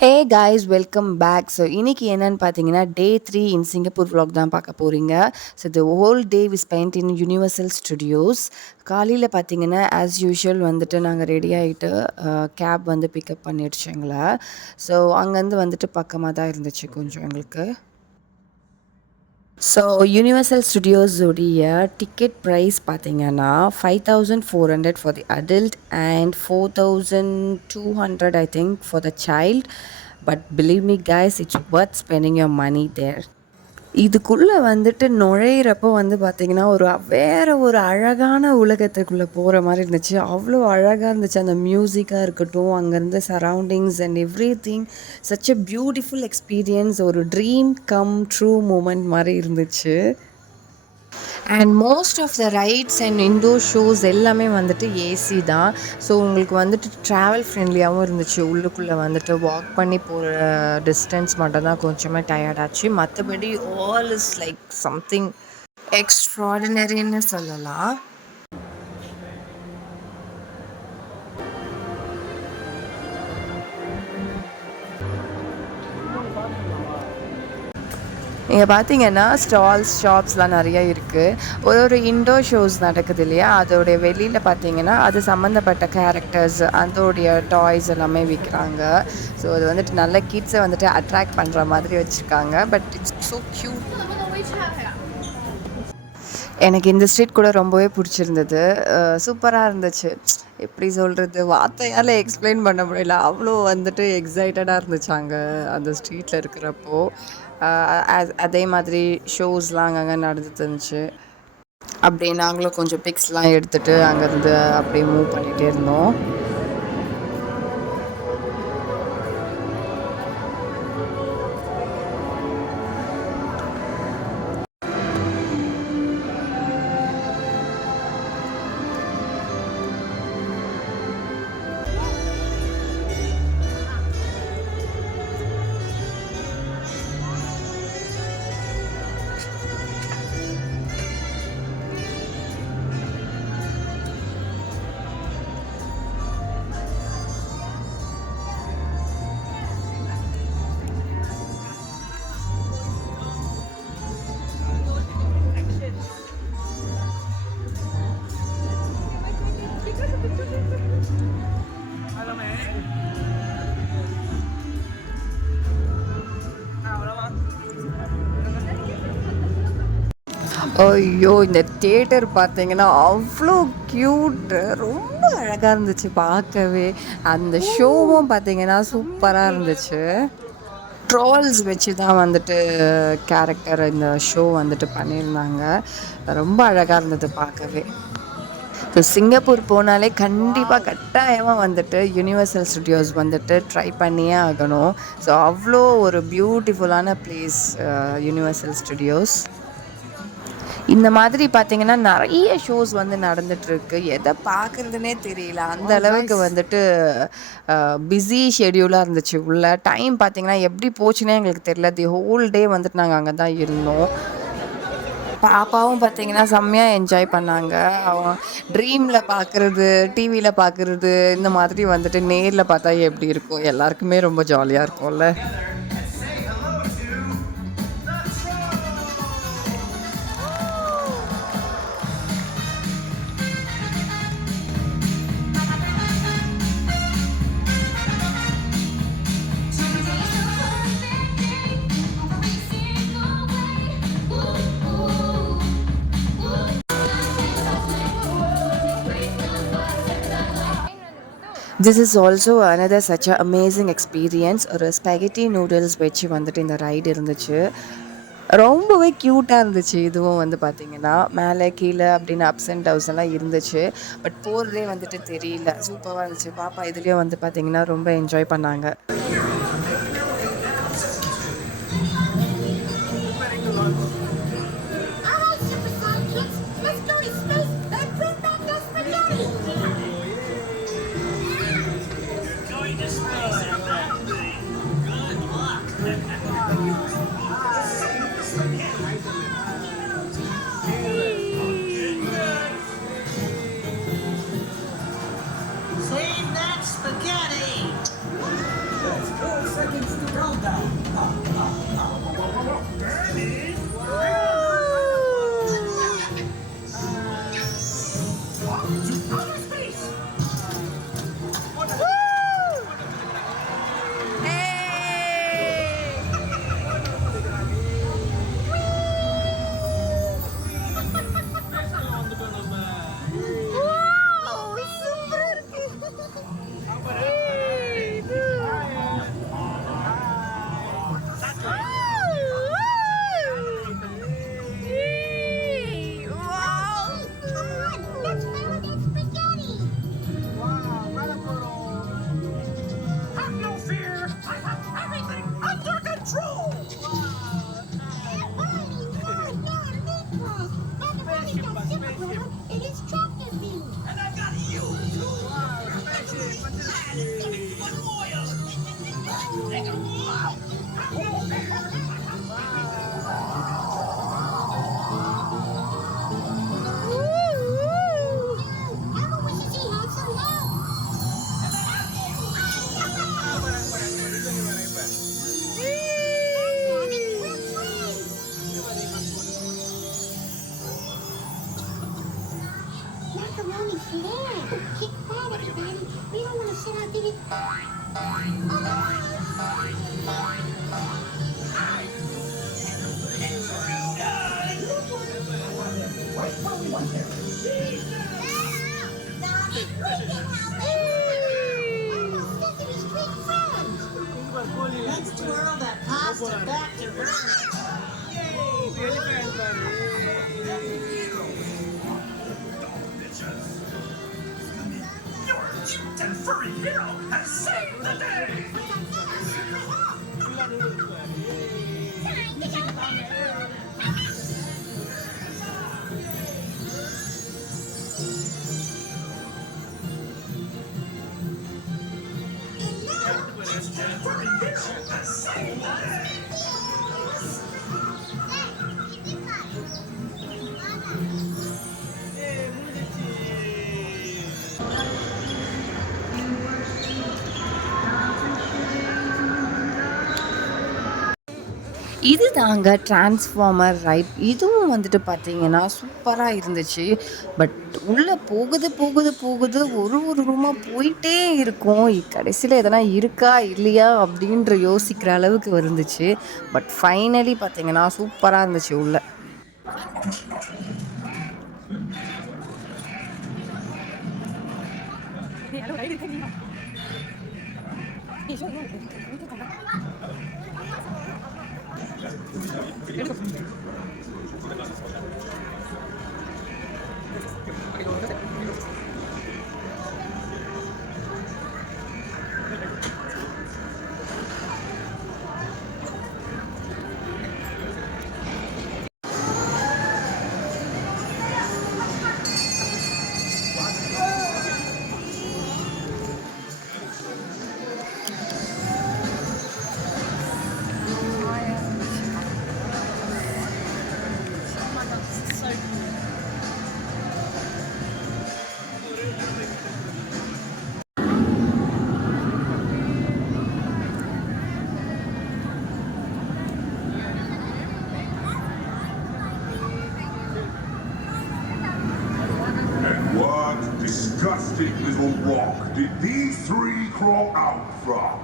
ஹே guys welcome back. So இன்னைக்கு என்னன்னு பார்த்தீங்கன்னா டே 3 இன் சிங்கப்பூர் vlog தான் பார்க்க போகிறீங்க. So the whole day we spend in Universal Studios. காலையில் பார்த்தீங்கன்னா ஆஸ் யூஷுவல் வந்துட்டு நாங்கள் ரெடி ஆகிட்டு கேப் வந்து பிக்கப் பண்ணிடுச்சு எங்களை. ஸோ அங்கேருந்து வந்துட்டு பக்கமாக தான் இருந்துச்சு கொஞ்சம் எங்களுக்கு. ஸோ யூனிவர்சல் ஸ்டுடியோஸுடைய டிக்கெட் ப்ரைஸ் பார்த்தீங்கன்னா 5400 for the adult and 4200 I think for the child. But believe me guys, it's worth spending your money there. இதுக்குள்ளே வந்துட்டு நுழையிறப்போ வந்து பார்த்திங்கன்னா வேறு ஒரு அழகான உலகத்துக்குள்ளே போகிற மாதிரி இருந்துச்சு. அவ்வளோ அழகாக இருந்துச்சு. அந்த மியூசிக்காக இருக்கட்டும், அங்கேருந்து surroundings and everything, such a beautiful experience. ஒரு ட்ரீம் கம் ட்ரூ மூமெண்ட் மாதிரி இருந்துச்சு. And most of the rides and indoor shows எல்லாமே வந்துட்டு ஏசி தான். ஸோ உங்களுக்கு வந்துட்டு ட்ராவல் ஃப்ரெண்ட்லியாகவும் இருந்துச்சு. உள்ளுக்குள்ளே வந்துட்டு வாக் பண்ணி போகிற டிஸ்டன்ஸ் மட்டும்தான் கொஞ்சமாக டயர்டாச்சு. மற்றபடி ஆல் இஸ் லைக் சம்திங் எக்ஸ்ட்ராடினரின்னு சொல்லலாம். இங்கே பார்த்தீங்கன்னா ஸ்டால்ஸ் ஷாப்ஸ்லாம் நிறையா இருக்குது. ஒரு இன்டோர் ஷோஸ் நடக்குது இல்லையா, அதோடைய வெளியில் பார்த்தீங்கன்னா அது சம்மந்தப்பட்ட கேரக்டர்ஸ், அதோடைய டாய்ஸ் எல்லாமே விற்கிறாங்க. ஸோ அது வந்துட்டு நல்ல கிட்ஸை வந்துட்டு அட்ராக்ட் பண்ணுற மாதிரி வச்சுருக்காங்க. But it's so cute. எனக்கு இந்த ஸ்ட்ரீட் கூட ரொம்பவே பிடிச்சிருந்தது. சூப்பராக இருந்துச்சு. எப்படி சொல்கிறது, வார்த்தையால் எக்ஸ்பிளைன் பண்ண முடியல. அவ்வளோ வந்துட்டு எக்ஸைட்டடாக இருந்துச்சு அங்கே அந்த ஸ்ட்ரீட்டில் இருக்கிறப்போ. அதே மாதிரி ஷோஸ்லாம் அங்கங்கே நடந்துட்டு இருந்துச்சு. அப்படியே நாங்களும் கொஞ்சம் பிக்ஸ்லாம் எடுத்துகிட்டு அங்கேருந்து அப்படியே மூவ் பண்ணிகிட்டே இருந்தோம். ஐயோ, இந்த தியேட்டர் பார்த்தீங்கன்னா அவ்வளோ க்யூட்டு, ரொம்ப அழகாக இருந்துச்சு பார்க்கவே. அந்த ஷோவும் பார்த்தீங்கன்னா சூப்பராக இருந்துச்சு. ட்ரோல்ஸ் வச்சு தான் வந்துட்டு கேரக்டர் இந்த ஷோ வந்துட்டு பண்ணியிருந்தாங்க. ரொம்ப அழகாக இருந்தது பார்க்கவே. ஸோ சிங்கப்பூர் போனாலே கண்டிப்பாக கட்டாயமாக வந்துட்டு யூனிவர்சல் ஸ்டுடியோஸ் வந்துட்டு ட்ரை பண்ணியே ஆகணும். ஸோ அவ்வளோ ஒரு பியூட்டிஃபுல்லான பிளேஸ் யூனிவர்சல் ஸ்டுடியோஸ். இந்த மாதிரி பார்த்தீங்கன்னா நிறைய ஷோஸ் வந்து நடந்துகிட்ருக்கு. எதை பார்க்குறதுனே தெரியல. அந்த அளவுக்கு வந்துட்டு பிஸி ஷெடியூலாக இருந்துச்சு. உள்ள டைம் பார்த்திங்கன்னா எப்படி போச்சுன்னே எங்களுக்கு தெரியல. தி ஹோல் டே வந்துட்டு நாங்கள் அங்கே தான் இருந்தோம். பாப்பாவும் பார்த்தீங்கன்னா செம்மையாக என்ஜாய் பண்ணாங்க. அவன் ட்ரீமில் பார்க்குறது, டிவியில் பார்க்குறது, இந்த மாதிரி வந்துட்டு நேரில் பார்த்தா எப்படி இருக்கும், எல்லாருக்குமே ரொம்ப ஜாலியாக இருக்கும்ல. This is also another such a amazing experience. ஒரு ஸ்பெகட்டி நூடுல்ஸ் வச்சு வந்துட்டு இந்த ரைடு இருந்துச்சு. ரொம்பவே க்யூட்டாக இருந்துச்சு. இதுவும் வந்து பார்த்திங்கன்னா மேலே கீழே அப்படின்னு அப்ஸ் அண்ட் டவுன்ஸ் எல்லாம் இருந்துச்சு. பட் போகிறதே வந்துட்டு தெரியல. சூப்பராக இருந்துச்சு. பாப்பா இதுலேயும் வந்து பார்த்திங்கன்னா ரொம்ப என்ஜாய் பண்ணாங்க. Let's twirl that pasta back to her. Your cute and furry hero has saved the day! இது தாங்க டிரான்ஸ்ஃபார்மர் ரைட். இதுவும் வந்துட்டு பார்த்தீங்கன்னா சூப்பராக இருந்துச்சு. பட் உள்ளே போகுது போகுது போகுது ஒரு ஒரு ரூமாக போயிட்டே இருக்கும். கடைசியில் எதனா இருக்கா இல்லையா அப்படின்ற யோசிக்கிற அளவுக்கு இருந்துச்சு. பட் ஃபைனலி பார்த்தீங்கன்னா சூப்பராக இருந்துச்சு உள்ள. Disgusting little rock did these three crawl out from?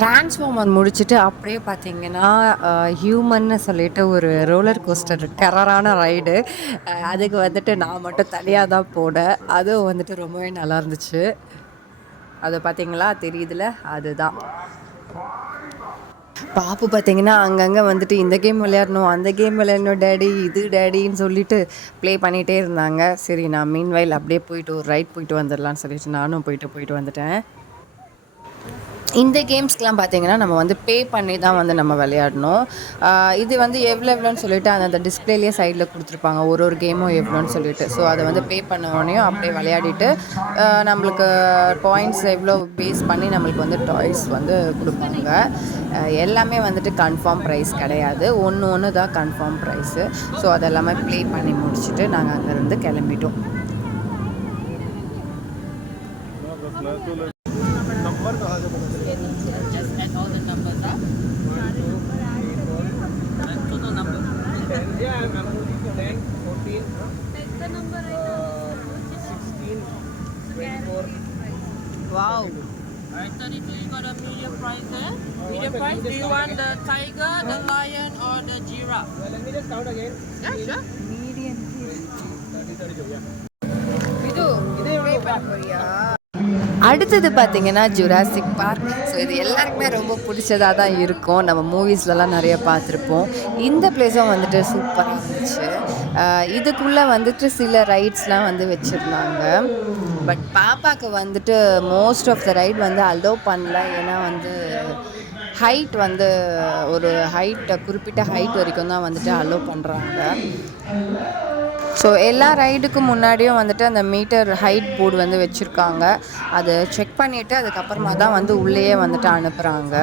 Transformer முடிச்சுட்டு அப்படியே பார்த்தீங்கன்னா ஹியூமன்னு சொல்லிட்டு ஒரு ரோலர் கோஸ்டர் டெரரான ரைடு. அதுக்கு வந்துட்டு நான் மட்டும் தனியாக தான் போனேன். அதுவும் வந்துட்டு ரொம்பவே நல்லா இருந்துச்சு. அது பார்த்தீங்களா தெரியுதுல, அதுதான் பாப்பு. பார்த்தீங்கன்னா அங்கங்கே வந்துட்டு இந்த கேம் விளையாடணும், அந்த கேம் விளையாடணும் டேடி, இது டேடின்னு சொல்லிட்டு ப்ளே பண்ணிகிட்டே இருந்தாங்க. சரி, நான் மீன்வைல் அப்படியே போயிட்டு ஒரு ரைட் போயிட்டு வந்துடலான்னு சொல்லிட்டு நானும் போயிட்டு வந்துட்டேன். இந்த கேம்ஸ்க்கெலாம் பார்த்தீங்கன்னா நம்ம வந்து பே பண்ணி தான் வந்து நம்ம விளையாடணும். இது வந்து எவ்வளோன்னு சொல்லிட்டு அந்த டிஸ்பிளேலேயே சைடில் கொடுத்துருப்பாங்க, ஒரு கேமும் எவ்வளோன்னு சொல்லிட்டு. ஸோ அதை வந்து பே பண்ண உடனேயும் அப்படியே விளையாடிட்டு நம்மளுக்கு பாயிண்ட்ஸ் எவ்வளோ பேஸ் பண்ணி நம்மளுக்கு வந்து டாய்ஸ் வந்து கொடுப்பாங்க. எல்லாமே வந்துட்டு கன்ஃபார்ம் ப்ரைஸ் கிடையாது, ஒன்று தான் கன்ஃபார்ம் ப்ரைஸு. ஸோ அதெல்லாமே ப்ளே பண்ணி முடிச்சுட்டு நாங்கள் அங்கேருந்து கிளம்பிட்டோம். Wow. Alright, 32, you got a medium price there. Medium price, do you want the tiger, the lion, or the giraffe? Let me just count again. Yeah, sure. Medium. 32, yeah. இது pay பண்ண போறியா? அடுத்தது பார்த்தீங்கன்னா ஜுராசிக் பார்க். ஸோ இது எல்லாருக்குமே ரொம்ப பிடிச்சதாக தான் இருக்கும், நம்ம மூவிஸ்லலாம் நிறைய பார்த்துருப்போம். இந்த பிளேஸும் வந்துட்டு சூப்பராக இருந்துச்சு. இதுக்குள்ளே வந்துட்டு சில ரைட்ஸ்லாம் வந்து வச்சுருந்தாங்க. பட் பாப்பாவுக்கு வந்துட்டு மோஸ்ட் ஆஃப் த ரைட் வந்து அலோவ் பண்ணல. ஏன்னா வந்து ஹைட் வந்து ஒரு குறிப்பிட்ட ஹைட் வரைக்கும் தான் வந்துட்டு அலோவ் பண்ணுறாங்க. ஸோ எல்லா ரைடுக்கும் முன்னாடியும் வந்துட்டு அந்த மீட்டர் ஹைட் போர்டு வந்து வச்சுருக்காங்க. அதை செக் பண்ணிவிட்டு அதுக்கப்புறமா தான் வந்து உள்ளேயே வந்துட்டு அனுப்புகிறாங்க.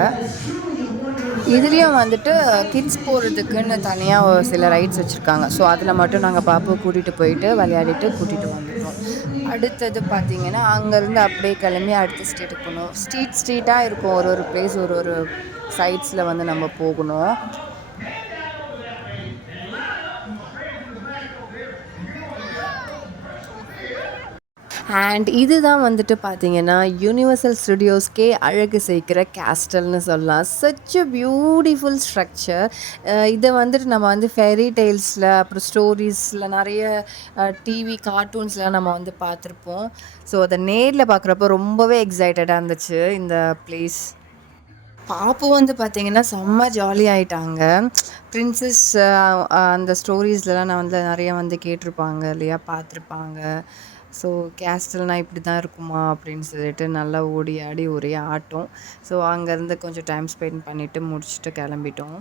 இதுலேயும் வந்துட்டு கிட்ஸ் போகிறதுக்குன்னு தனியாக ஒரு சில ரைட்ஸ் வச்சுருக்காங்க. ஸோ அதில் மட்டும் நாங்கள் பாப்பாவை கூட்டிகிட்டு போயிட்டு விளையாடிட்டு கூட்டிகிட்டு வந்துட்டோம். அடுத்தது பார்த்திங்கன்னா அங்கேருந்து அப்படியே கிளம்பி அடுத்த ஸ்ட்ரீட்டுக்கு போகணும். ஸ்ட்ரீட்டாக இருக்கும், ஒரு பிளேஸ் ஒரு சைட்ஸில் வந்து நம்ம போகணும். அண்ட் இதுதான் வந்துட்டு பார்த்திங்கன்னா யூனிவர்சல் ஸ்டுடியோஸ்க்கே அழகு சேர்க்கிற கேஸ்டல்னு சொல்லலாம். Such a beautiful structure. இதை வந்துட்டு நம்ம வந்து ஃபெரி டெய்ல்ஸில் அப்புறம் ஸ்டோரிஸில் நிறைய டிவி கார்ட்டூன்ஸ்லாம் நம்ம வந்து பார்த்துருப்போம். ஸோ அதை நேரில் பார்க்குறப்போ ரொம்பவே எக்ஸைட்டடாக இருந்துச்சு இந்த பிளேஸ். பாப்பு வந்து பார்த்திங்கன்னா செம்ம ஜாலி ஆகிட்டாங்க. பிரின்சஸ் அந்த ஸ்டோரிஸ்லலாம் நான் வந்து நிறைய வந்து கேட்டிருப்பாங்க இல்லையா, பார்த்துருப்பாங்க. ஸோ கேஸ்டல்னால் இப்படி தான் இருக்குமா அப்படின்னு சொல்லிட்டு நல்லா ஓடி ஆடி ஒரே ஆட்டம். ஸோ அங்கேருந்து கொஞ்சம் டைம் ஸ்பெண்ட் பண்ணிவிட்டு முடிச்சுட்டு கிளம்பிட்டோம்.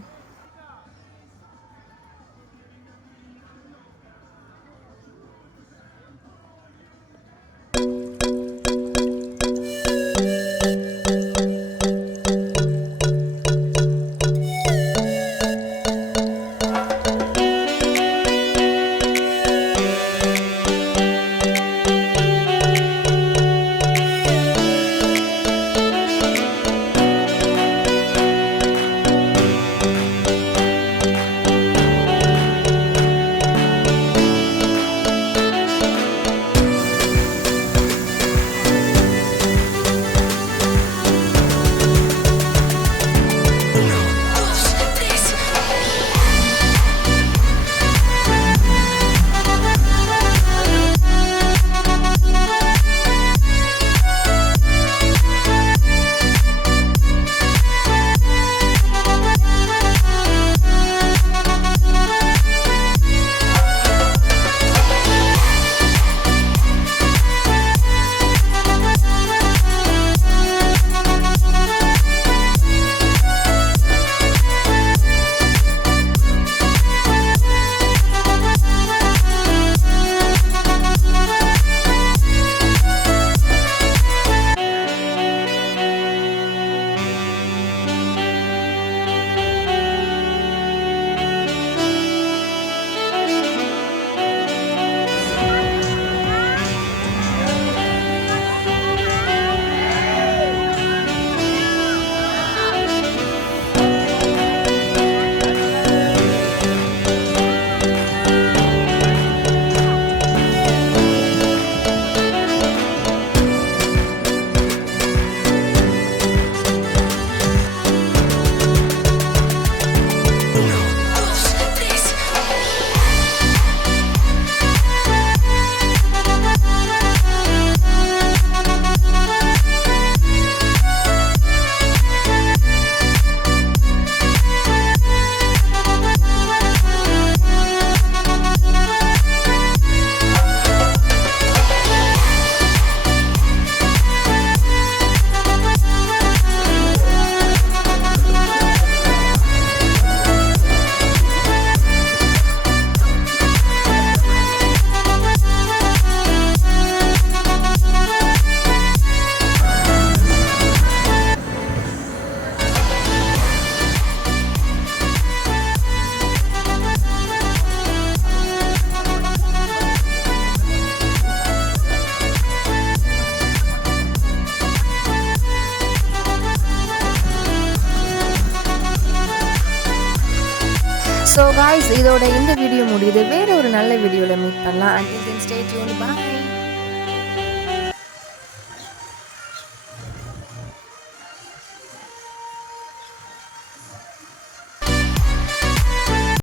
ஸோ காய்ஸ் இதோட இந்த வீடியோ முடியுது. வேறு ஒரு நல்ல வீடியோவில் மீட் பண்ணலாம். until then stay tuned. Bye.